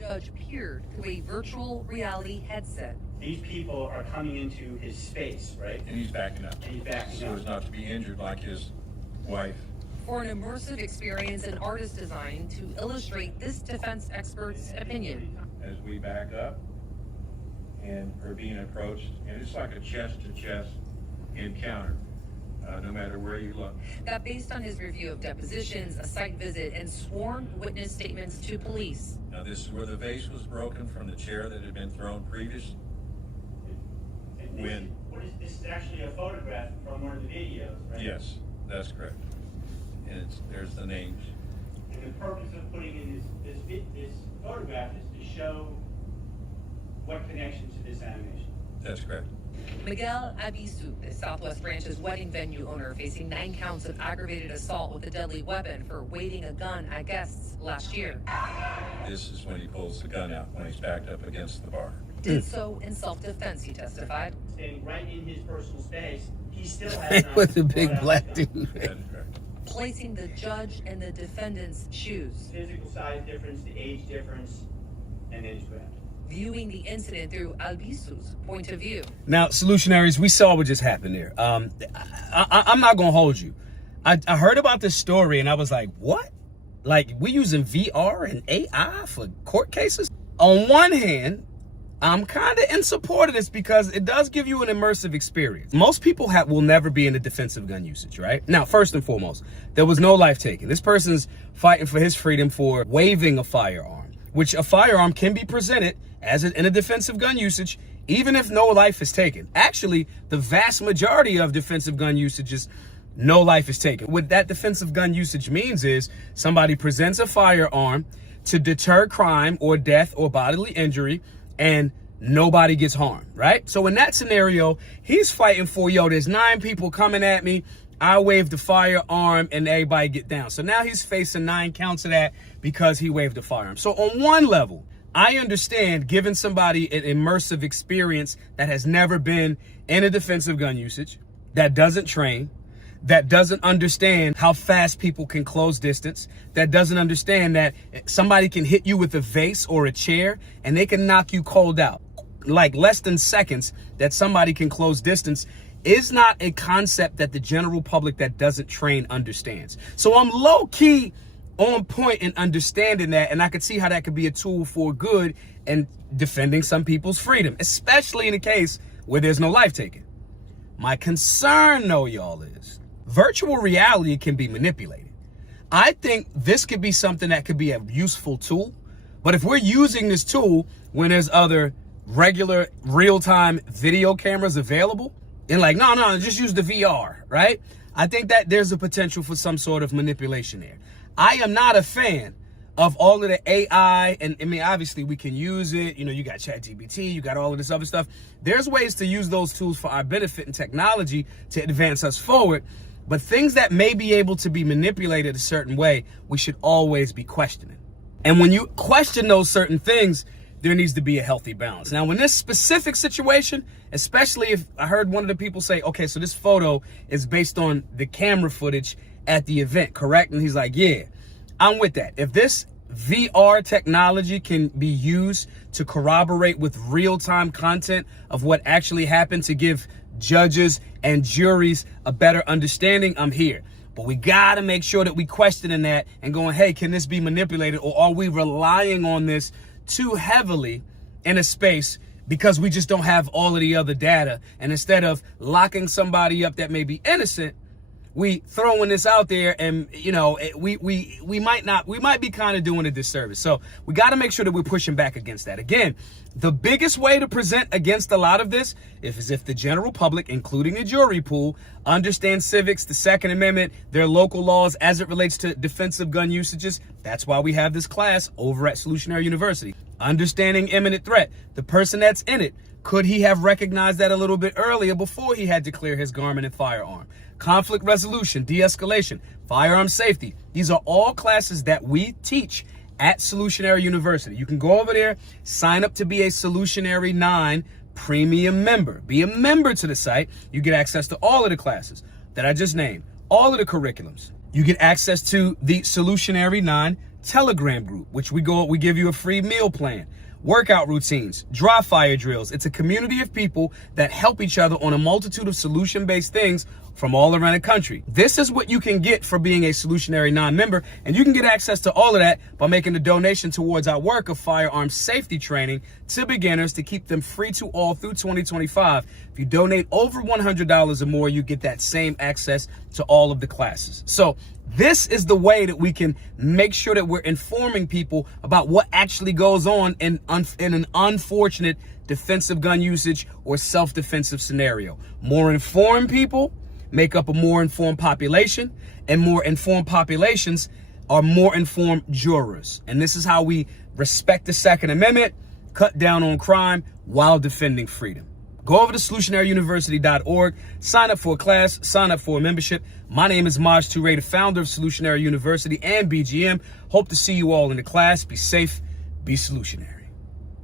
judge peered through a virtual reality headset. These people are coming into his space, right? And he's backing up. And he's backing so up. as not to be injured like his wife. For an immersive experience, an artist designed to illustrate this defense expert's opinion. As we back up and are being approached, and it's like a chest-to-chest encounter, no matter where you look. That based on his review of depositions, a site visit, and sworn witness statements to police. Now this is where the vase was broken from the chair that had been thrown previous. When? This is actually a photograph from one of the videos, right? Yes, that's correct. And there's the names. And the purpose of putting in this photograph is to show what connection to this animation. That's correct. Miguel Albisu, the Southwest Branch's wedding venue owner, facing 9 counts of aggravated assault with a deadly weapon for waving a gun at guests last year. This is when he pulls the gun out, when he's backed up against the bar. Did so in self-defense, he testified. Standing right in his personal space, he still has with a big black dude. That's correct. Placing the judge in the defendant's shoes. Physical size difference, the age difference, and then he's grabbed. Viewing the incident through Albisu's point of view. Now, solutionaries, we saw what just happened there. I'm not gonna hold you. I heard about this story and I was like, what? Like, we using VR and AI for court cases? On one hand, I'm kind of in support of this because it does give you an immersive experience. Most people will never be in a defensive gun usage, right? Now, first and foremost, there was no life taken. This person's fighting for his freedom for waving a firearm, which a firearm can be presented as in a defensive gun usage, even if no life is taken. Actually, the vast majority of defensive gun usages, no life is taken. What that defensive gun usage means is somebody presents a firearm to deter crime or death or bodily injury, and nobody gets harmed, right? So in that scenario, he's fighting for, yo, there's 9 people coming at me. I waved the firearm and everybody get down. So now he's facing 9 counts of that because he waved the firearm. So on one level, I understand giving somebody an immersive experience that has never been in a defensive gun usage, that doesn't train, that doesn't understand how fast people can close distance, that doesn't understand that somebody can hit you with a vase or a chair and they can knock you cold out. Like less than seconds that somebody can close distance is not a concept that the general public that doesn't train understands. So I'm low key on point in understanding that, and I could see how that could be a tool for good and defending some people's freedom, especially in a case where there's no life taken. My concern though, y'all, is virtual reality can be manipulated. I think this could be something that could be a useful tool, but if we're using this tool when there's other regular real-time video cameras available, and like, no, just use the VR, right? I think that there's a potential for some sort of manipulation there. I am not a fan of all of the AI, and I mean, obviously we can use it. You know, you got ChatGPT, you got all of this other stuff. There's ways to use those tools for our benefit and technology to advance us forward. But things that may be able to be manipulated a certain way, we should always be questioning. And when you question those certain things, there needs to be a healthy balance. Now, in this specific situation, especially if I heard one of the people say, okay, so this photo is based on the camera footage at the event, correct? And he's like, yeah, I'm with that. If this VR technology can be used to corroborate with real-time content of what actually happened to give judges and juries a better understanding, I'm here. But we gotta make sure that we questioning that and going, hey, can this be manipulated, or are we relying on this too heavily in a space because we just don't have all of the other data? And instead of locking somebody up that may be innocent, we throwing this out there, and you know, we might be kind of doing a disservice. So we got to make sure that we're pushing back against that. Again, the biggest way to present against a lot of this is if the general public, including the jury pool, understands civics, the Second Amendment, their local laws as it relates to defensive gun usages. That's why we have this class over at Solutionary University. Understanding imminent threat. The person that's in it, could he have recognized that a little bit earlier before he had to clear his garment and firearm? Conflict resolution, de-escalation, firearm safety. These are all classes that we teach at Solutionary University. You can go over there, sign up to be a Solutionary 9 premium member. Be a member to the site. You get access to all of the classes that I just named, all of the curriculums. You get access to the Solutionary 9 Telegram group, which we give you a free meal plan, workout routines, dry fire drills. It's a community of people that help each other on a multitude of solution-based things from all around the country. This is what you can get for being a Solutionary non-member, and you can get access to all of that by making a donation towards our work of firearms safety training to beginners to keep them free to all through 2025. If you donate over $100 or more, you get that same access to all of the classes. So this is the way that we can make sure that we're informing people about what actually goes on in an unfortunate defensive gun usage or self-defensive scenario. More informed people make up a more informed population, and more informed populations are more informed jurors. And this is how we respect the Second Amendment, cut down on crime while defending freedom. Go over to solutionaryuniversity.org, sign up for a class, sign up for a membership. My name is Maj Toure, the founder of Solutionary University and BGM. Hope to see you all in the class. Be safe, be solutionary.